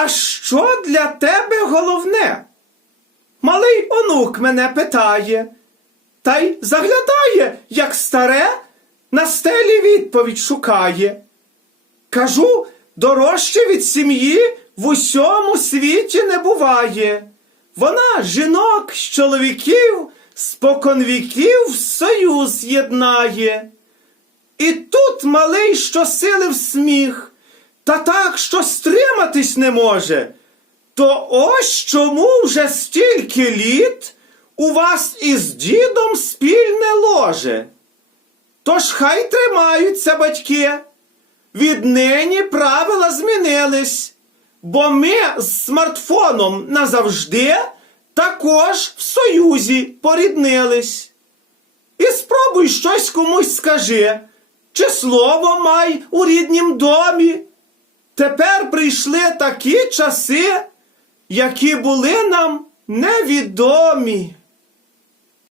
А що для тебе головне? Малий онук мене питає, та й заглядає, як старе, на стелі відповідь шукає. Кажу, дорожче від сім'ї в усьому світі не буває. Вона жінок з чоловіків споконвіків в союз єднає. І тут малий щосили в сміх, та так, що стриматись не може. То ось чому вже стільки літ у вас із дідом спільне ложе. Тож хай тримаються батьки. Віднині правила змінились, бо ми з смартфоном назавжди також в союзі поріднились. І спробуй щось комусь скажи, чи слово май у ріднім домі. Тепер прийшли такі часи, які були нам невідомі.